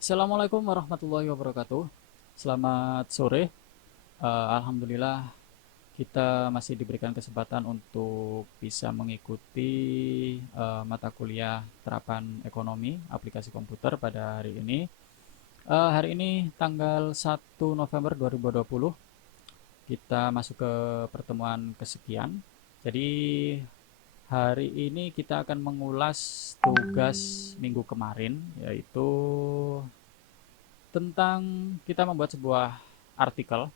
Assalamualaikum warahmatullahi wabarakatuh. Selamat sore. Alhamdulillah kita masih diberikan kesempatan untuk bisa mengikuti mata kuliah terapan ekonomi aplikasi komputer pada hari ini. Hari ini tanggal 1 November 2020 kita masuk ke pertemuan kesekian. Jadi hari ini kita akan mengulas tugas minggu kemarin, yaitu tentang kita membuat sebuah artikel,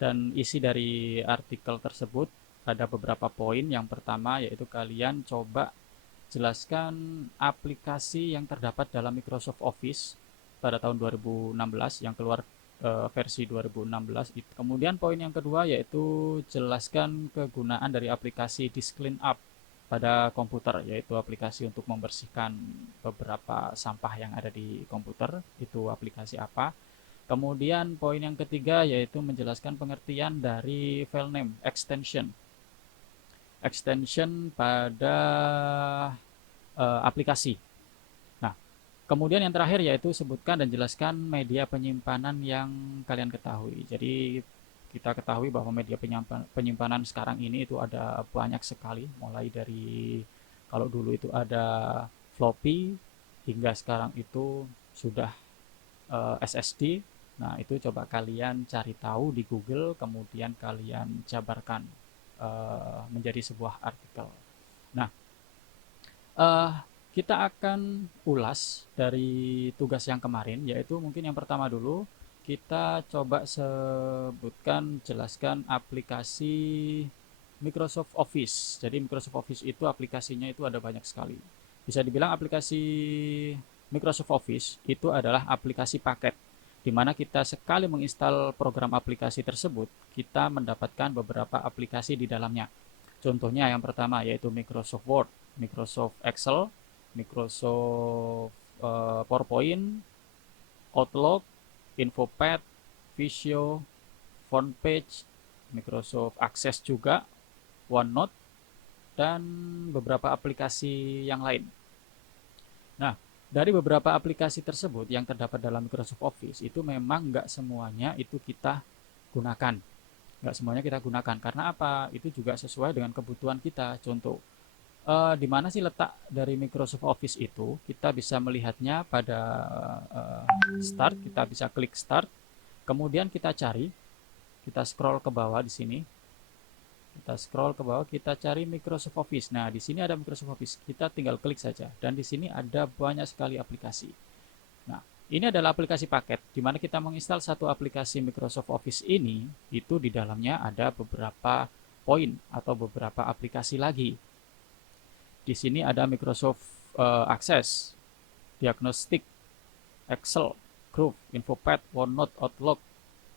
dan isi dari artikel tersebut ada beberapa poin. Yang pertama yaitu kalian coba jelaskan aplikasi yang terdapat dalam Microsoft Office pada tahun 2016 yang keluar versi 2016 itu. Kemudian poin yang kedua yaitu jelaskan kegunaan dari aplikasi Disk Cleanup pada komputer, yaitu aplikasi untuk membersihkan beberapa sampah yang ada di komputer. Itu aplikasi apa? Kemudian poin yang ketiga yaitu menjelaskan pengertian dari file name extension. Extension pada aplikasi. Nah, kemudian yang terakhir yaitu sebutkan dan jelaskan media penyimpanan yang kalian ketahui. Jadi kita ketahui bahwa media penyimpanan sekarang ini itu ada banyak sekali, mulai dari kalau dulu itu ada floppy hingga sekarang itu sudah SSD. Nah, itu coba kalian cari tahu di Google, kemudian kalian jabarkan menjadi sebuah artikel. Nah, uh, kita akan ulas dari tugas yang kemarin, yaitu mungkin yang pertama dulu kita coba sebutkan, jelaskan aplikasi Microsoft Office. Jadi Microsoft Office itu aplikasinya itu ada banyak sekali. Bisa dibilang aplikasi Microsoft Office itu adalah aplikasi paket, di mana kita sekali menginstal program aplikasi tersebut, kita mendapatkan beberapa aplikasi di dalamnya. Contohnya yang pertama yaitu Microsoft Word, Microsoft Excel, Microsoft PowerPoint, Outlook, InfoPad, Visio, Frontpage, Microsoft Access juga, OneNote, dan beberapa aplikasi yang lain. Nah, dari beberapa aplikasi tersebut yang terdapat dalam Microsoft Office itu memang nggak semuanya itu kita gunakan. Nggak semuanya kita gunakan. Karena apa? Itu juga sesuai dengan kebutuhan kita. Contoh, di mana sih letak dari Microsoft Office itu? Kita bisa melihatnya pada start, kita bisa klik start, kemudian kita cari, kita scroll ke bawah di sini, kita scroll ke bawah, kita cari Microsoft Office. Nah, di sini ada Microsoft Office. Kita tinggal klik saja. Dan di sini ada banyak sekali aplikasi. Nah, ini adalah aplikasi paket, di mana kita menginstal satu aplikasi Microsoft Office ini, itu di dalamnya ada beberapa poin atau beberapa aplikasi lagi. Di sini ada Microsoft Access, Diagnostic, Excel, Group, InfoPad, OneNote, Outlook,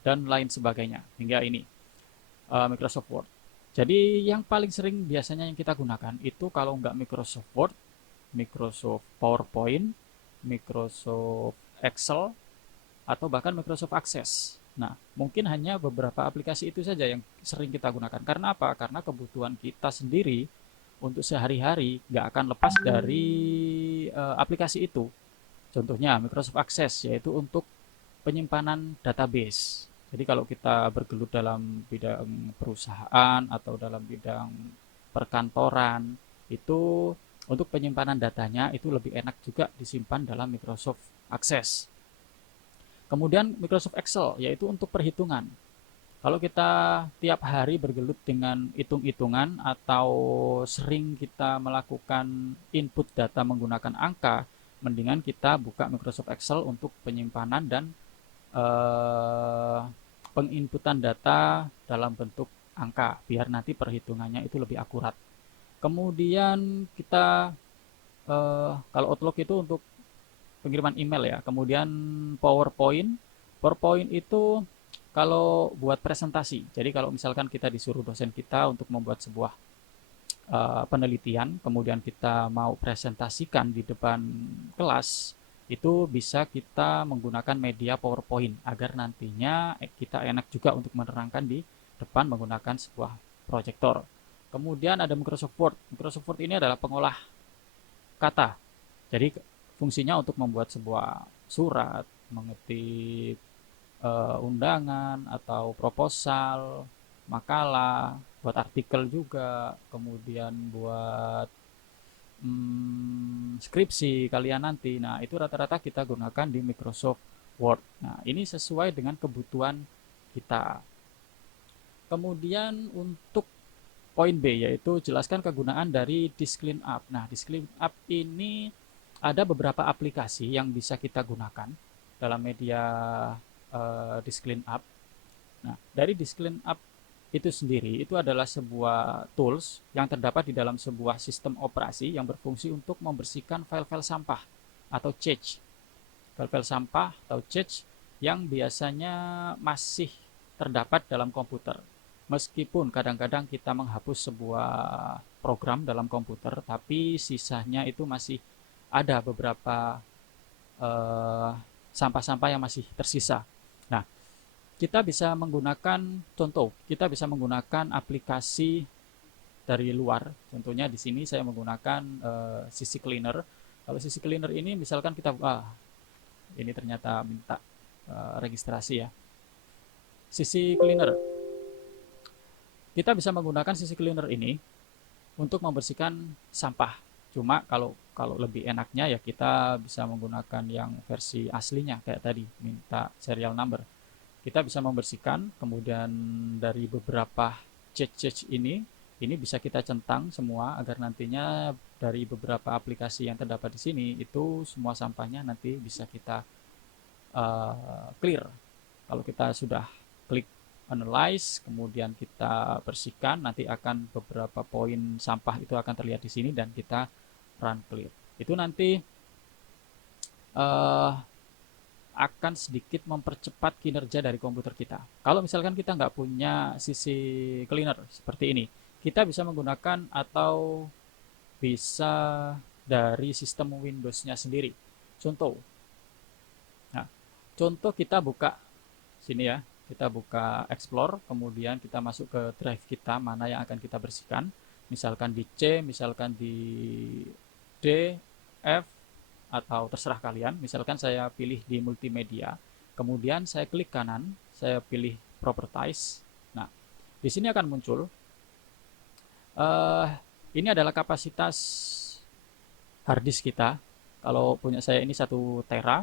dan lain sebagainya. Hingga ini, Microsoft Word. Jadi yang paling sering biasanya yang kita gunakan itu kalau nggak Microsoft Word, Microsoft PowerPoint, Microsoft Excel, atau bahkan Microsoft Access. Nah, mungkin hanya beberapa aplikasi itu saja yang sering kita gunakan. Karena apa? Karena kebutuhan kita sendiri untuk sehari-hari nggak akan lepas dari aplikasi itu. Contohnya Microsoft Access, yaitu untuk penyimpanan database. Jadi kalau kita bergelut dalam bidang perusahaan atau dalam bidang perkantoran, itu untuk penyimpanan datanya itu lebih enak juga disimpan dalam Microsoft Access. Kemudian Microsoft Excel, yaitu untuk perhitungan. Kalau kita tiap hari bergelut dengan hitung-hitungan atau sering kita melakukan input data menggunakan angka, mendingan kita buka Microsoft Excel untuk penyimpanan dan eh, penginputan data dalam bentuk angka, biar nanti perhitungannya itu lebih akurat. Kemudian kita kalau Outlook itu untuk pengiriman email ya. Kemudian PowerPoint, PowerPoint itu kalau buat presentasi. Jadi kalau misalkan kita disuruh dosen kita untuk membuat sebuah penelitian, kemudian kita mau presentasikan di depan kelas, itu bisa kita menggunakan media PowerPoint agar nantinya kita enak juga untuk menerangkan di depan menggunakan sebuah proyektor. Kemudian ada Microsoft Word. Microsoft Word ini adalah pengolah kata. Jadi fungsinya untuk membuat sebuah surat, mengetik undangan atau proposal, makalah, buat artikel juga, kemudian buat skripsi kalian nanti. Nah, itu rata-rata kita gunakan di Microsoft Word. Nah, ini sesuai dengan kebutuhan kita. Kemudian untuk poin B, yaitu jelaskan kegunaan dari Disk Cleanup. Nah, Disk Cleanup ini ada beberapa aplikasi yang bisa kita gunakan dalam media Disk Cleanup. Nah, dari Disk Cleanup itu sendiri itu adalah sebuah tools yang terdapat di dalam sebuah sistem operasi yang berfungsi untuk membersihkan file-file sampah atau cache. File-file sampah atau cache yang biasanya masih terdapat dalam komputer. Meskipun kadang-kadang kita menghapus sebuah program dalam komputer, tapi sisanya itu masih ada beberapa sampah-sampah yang masih tersisa. Nah, kita bisa menggunakan contoh, kita bisa menggunakan aplikasi dari luar. Contohnya di sini saya menggunakan CC Cleaner. Kalau CC Cleaner ini misalkan kita ini ternyata minta registrasi ya. CC Cleaner. Kita bisa menggunakan CC Cleaner ini untuk membersihkan sampah. Cuma kalau lebih enaknya ya kita bisa menggunakan yang versi aslinya kayak tadi, minta serial number. Kita bisa membersihkan, kemudian dari beberapa cache ini bisa kita centang semua agar nantinya dari beberapa aplikasi yang terdapat di sini itu semua sampahnya nanti bisa kita clear. Kalau kita sudah klik analyze, kemudian kita bersihkan, nanti akan beberapa poin sampah itu akan terlihat di sini dan kita run clear. Itu nanti akan sedikit mempercepat kinerja dari komputer kita. Kalau misalkan kita nggak punya CC Cleaner seperti ini, kita bisa menggunakan atau bisa dari sistem Windows-nya sendiri. Contoh, nah, contoh kita buka sini ya, kita buka Explore, kemudian kita masuk ke drive kita, mana yang akan kita bersihkan. Misalkan di C, misalkan di D, F, atau terserah kalian. Misalkan saya pilih di multimedia, kemudian saya klik kanan, saya pilih properties. Nah, di sini akan muncul ini adalah kapasitas harddisk kita. Kalau punya saya ini 1 tera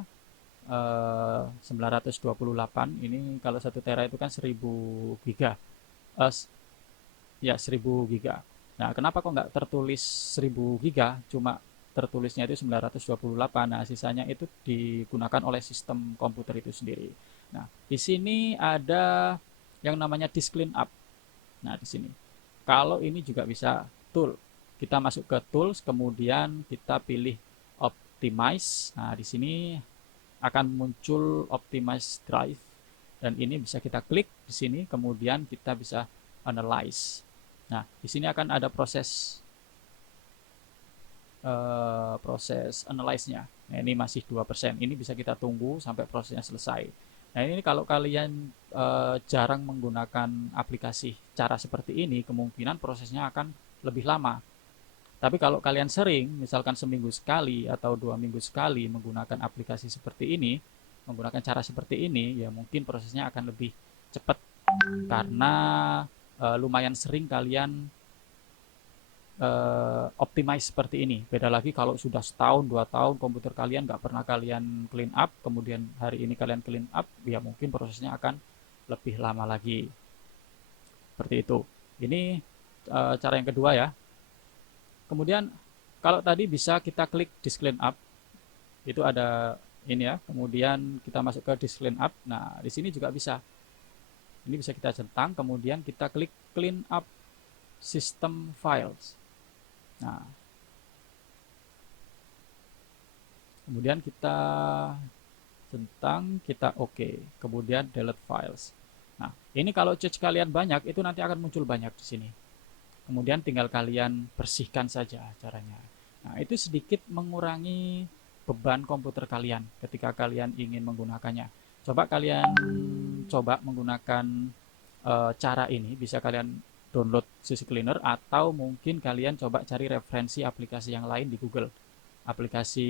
928. Ini kalau 1 tera itu kan 1000 giga. Ya 1000 giga. Nah, kenapa kok nggak tertulis 1000 giga, cuma tertulisnya itu 928. Nah, sisanya itu digunakan oleh sistem komputer itu sendiri. Nah, di sini ada yang namanya Disk Cleanup. Nah, di sini. Kalau ini juga bisa tool. Kita masuk ke tools, kemudian kita pilih optimize. Nah, di sini akan muncul optimize drive dan ini bisa kita klik di sini, kemudian kita bisa analyze. Nah, di sini akan ada proses analyze-nya. Nah, ini masih 2%. Ini bisa kita tunggu sampai prosesnya selesai. Nah, ini kalau kalian jarang menggunakan aplikasi cara seperti ini, kemungkinan prosesnya akan lebih lama. Tapi kalau kalian sering, misalkan seminggu sekali atau 2 minggu sekali menggunakan aplikasi seperti ini, menggunakan cara seperti ini, ya mungkin prosesnya akan lebih cepat karena lumayan sering kalian optimize seperti ini. Beda lagi kalau sudah setahun, 2 tahun komputer kalian nggak pernah kalian clean up, kemudian hari ini kalian clean up, ya mungkin prosesnya akan lebih lama lagi. Seperti itu. Ini cara yang kedua ya. Kemudian kalau tadi bisa kita klik Disk Clean Up, itu ada ini ya. Kemudian kita masuk ke Disk Clean Up. Nah, di sini juga bisa. Ini bisa kita centang, kemudian kita klik Clean Up System Files. Nah, kemudian kita centang, kita OK, kemudian delete files. Nah, ini kalau cache kalian banyak, itu nanti akan muncul banyak di sini. Kemudian tinggal kalian bersihkan saja caranya. Nah, itu sedikit mengurangi beban komputer kalian ketika kalian ingin menggunakannya. Coba kalian menggunakan cara ini, bisa kalian download CC Cleaner atau mungkin kalian coba cari referensi aplikasi yang lain di Google. Aplikasi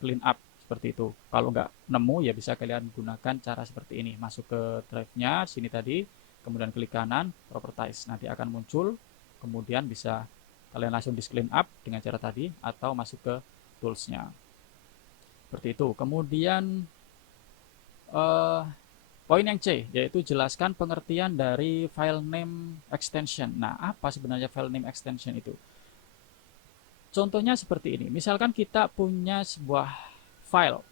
clean up Seperti itu. Kalau nggak nemu ya bisa kalian gunakan cara seperti ini. Masuk ke drive-nya sini tadi, kemudian klik kanan, properties. Nanti akan muncul, kemudian bisa kalian langsung di clean up dengan cara tadi atau masuk ke tools-nya. Seperti itu. Kemudian eh, poin yang C, yaitu jelaskan pengertian dari file name extension. Nah, apa sebenarnya file name extension itu? Contohnya seperti ini. Misalkan kita punya sebuah file.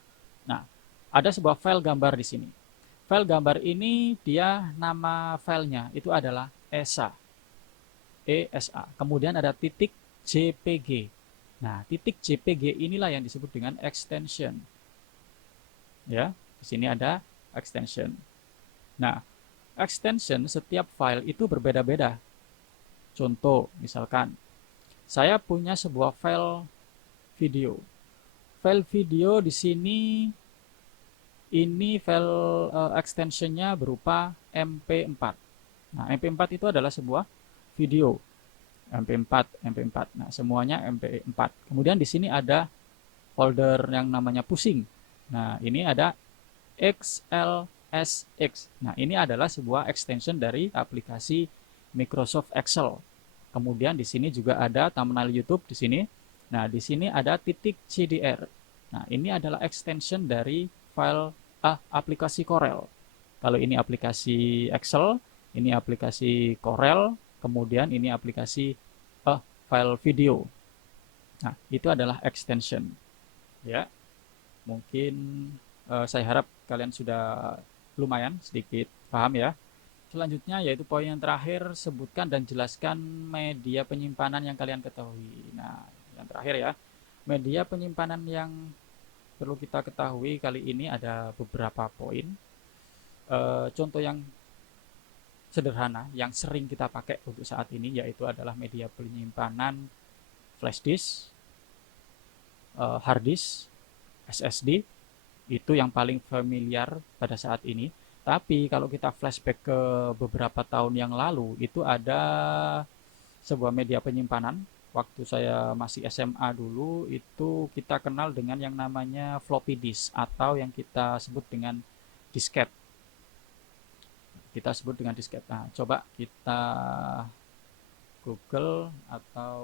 Nah, ada sebuah file gambar di sini. File gambar ini dia nama filenya itu adalah ESA. ESA. Kemudian ada titik JPG. Nah, titik JPG inilah yang disebut dengan extension. Ya, di sini ada extension. Nah, extension setiap file itu berbeda-beda. Contoh, misalkan saya punya sebuah file video. File video di sini ini file extensionnya berupa MP4. Nah, MP4 itu adalah sebuah video. MP4, MP4. Nah, semuanya MP4. Kemudian di sini ada folder yang namanya pusing. Nah, ini ada XLSX. Nah, ini adalah sebuah extension dari aplikasi Microsoft Excel. Kemudian di sini juga ada thumbnail YouTube di sini. Nah, di sini ada titik CDR. Nah, ini adalah extension dari file aplikasi Corel. Kalau ini aplikasi Excel, ini aplikasi Corel, kemudian ini aplikasi file video. Nah, itu adalah extension. Ya, mungkin saya harap kalian sudah lumayan sedikit paham ya. Selanjutnya yaitu poin yang terakhir, sebutkan dan jelaskan media penyimpanan yang kalian ketahui. Nah, yang terakhir ya, media penyimpanan yang perlu kita ketahui kali ini ada beberapa poin. Contoh yang sederhana yang sering kita pakai untuk saat ini yaitu adalah media penyimpanan flash disk, hard disk, SSD. Itu yang paling familiar pada saat ini. Tapi kalau kita flashback ke beberapa tahun yang lalu, itu ada sebuah media penyimpanan. Waktu saya masih SMA dulu, itu kita kenal dengan yang namanya floppy disk atau yang kita sebut dengan disket. Kita sebut dengan disket. Nah, coba kita Google atau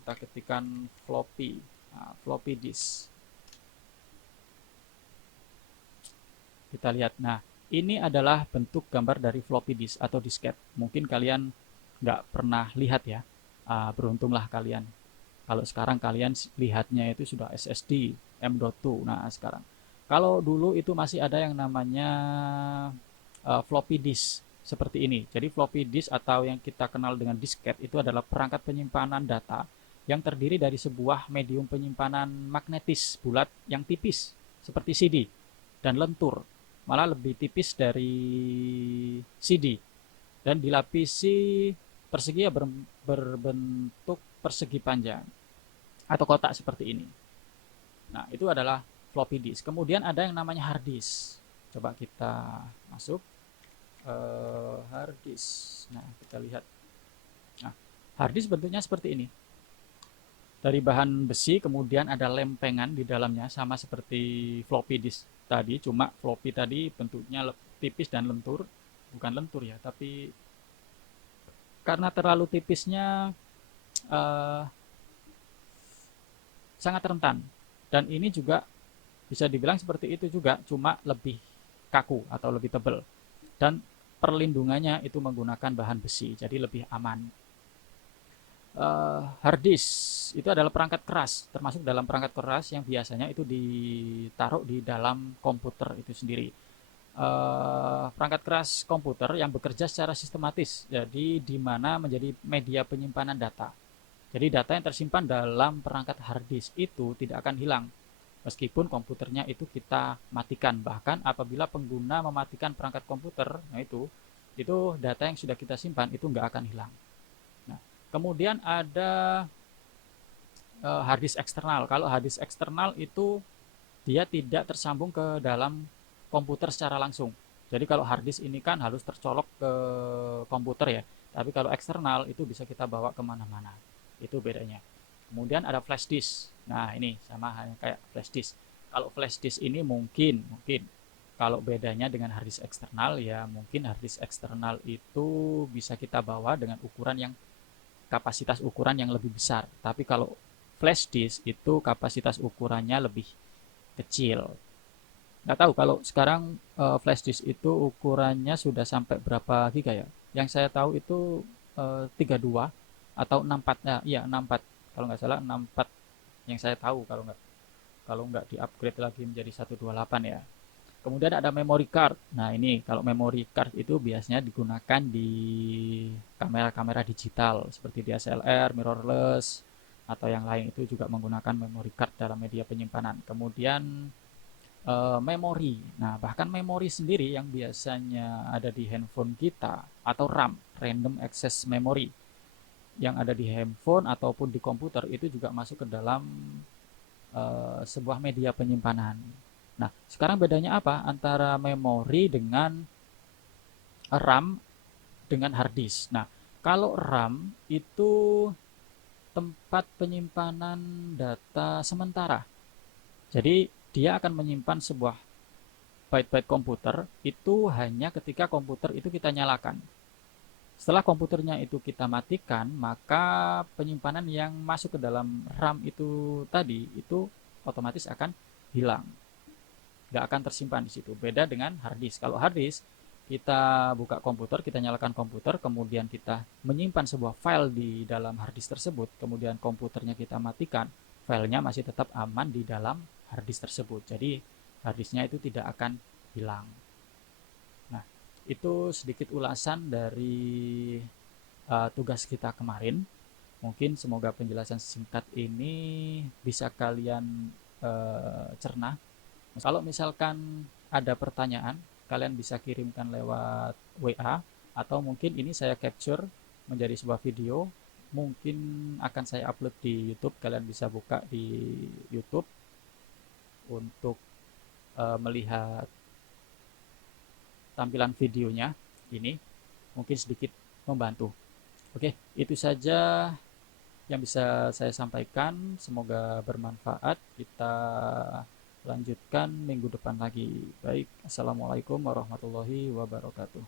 kita ketikkan floppy, floppy disk. Kita lihat. Nah, ini adalah bentuk gambar dari floppy disk atau disket. Mungkin kalian nggak pernah lihat ya. Beruntunglah kalian. Kalau sekarang kalian lihatnya itu sudah SSD, M.2. Nah, sekarang. Kalau dulu itu masih ada yang namanya floppy disk seperti ini. Jadi floppy disk atau yang kita kenal dengan disket itu adalah perangkat penyimpanan data yang terdiri dari sebuah medium penyimpanan magnetis bulat yang tipis seperti CD dan lentur, malah lebih tipis dari CD dan dilapisi persegi berbentuk persegi panjang atau kotak seperti ini. Nah, itu adalah floppy disk. Kemudian ada yang namanya hard disk. Coba kita masuk hard disk. Nah, kita lihat. Nah, hard disk bentuknya seperti ini. Dari bahan besi, kemudian ada lempengan di dalamnya, sama seperti floppy disk tadi, cuma floppy tadi bentuknya tipis dan lentur. Bukan lentur ya, tapi karena terlalu tipisnya eh, sangat rentan. Dan ini juga bisa dibilang seperti itu juga, cuma lebih kaku atau lebih tebal. Dan perlindungannya itu menggunakan bahan besi, jadi lebih aman. Hard disk itu adalah perangkat keras, termasuk dalam perangkat keras yang biasanya itu ditaruh di dalam komputer itu sendiri. Perangkat keras komputer yang bekerja secara sistematis, jadi di mana menjadi media penyimpanan data. Jadi data yang tersimpan dalam perangkat hard disk itu tidak akan hilang meskipun komputernya itu kita matikan. Bahkan apabila pengguna mematikan perangkat komputer, nah itu data yang sudah kita simpan itu nggak akan hilang. Nah, kemudian ada hard disk eksternal. Kalau hard disk eksternal itu dia tidak tersambung ke dalam komputer secara langsung. Jadi kalau hard disk ini kan harus tercolok ke komputer ya. Tapi kalau eksternal itu bisa kita bawa kemana-mana. Itu bedanya. Kemudian ada flash disk. Nah, ini sama halnya kayak flash disk. Kalau flash disk ini mungkin kalau bedanya dengan hard disk eksternal, ya mungkin hard disk eksternal itu bisa kita bawa dengan ukuran yang kapasitas ukuran yang lebih besar. Tapi kalau flash disk itu kapasitas ukurannya lebih kecil. Nggak tahu kalau sekarang flash disk itu ukurannya sudah sampai berapa giga ya? Yang saya tahu itu 32 atau 64, ya, iya 64 kalau nggak salah, 64 yang saya tahu, kalau nggak di-upgrade lagi menjadi 128 ya. Kemudian ada memory card. Nah, ini kalau memory card itu biasanya digunakan di kamera-kamera digital seperti DSLR, mirrorless, atau yang lain itu juga menggunakan memory card dalam media penyimpanan. Kemudian memori. Nah, bahkan memori sendiri yang biasanya ada di handphone kita atau RAM, random access memory, yang ada di handphone ataupun di komputer itu juga masuk ke dalam sebuah media penyimpanan. Nah, sekarang bedanya apa antara memori dengan RAM dengan hard disk? Nah, kalau RAM itu tempat penyimpanan data sementara. Jadi, dia akan menyimpan sebuah byte-byte komputer itu hanya ketika komputer itu kita nyalakan. Setelah komputernya itu kita matikan, maka penyimpanan yang masuk ke dalam RAM itu tadi itu otomatis akan hilang, nggak akan tersimpan di situ. Beda dengan hard disk. Kalau hard disk, kita buka komputer, kita nyalakan komputer, kemudian kita menyimpan sebuah file di dalam hard disk tersebut, kemudian komputernya kita matikan, filenya masih tetap aman di dalam hard disk tersebut. Jadi hard disknya itu tidak akan hilang. Nah, itu sedikit ulasan dari tugas kita kemarin. Mungkin semoga penjelasan singkat ini bisa kalian cerna. Kalau misalkan ada pertanyaan, kalian bisa kirimkan lewat WA, atau mungkin ini saya capture menjadi sebuah video, mungkin akan saya upload di YouTube. Kalian bisa buka di YouTube untuk melihat tampilan videonya ini, mungkin sedikit membantu. Oke, itu saja yang bisa saya sampaikan. Semoga bermanfaat. Kita lanjutkan minggu depan lagi. Baik, assalamualaikum warahmatullahi wabarakatuh.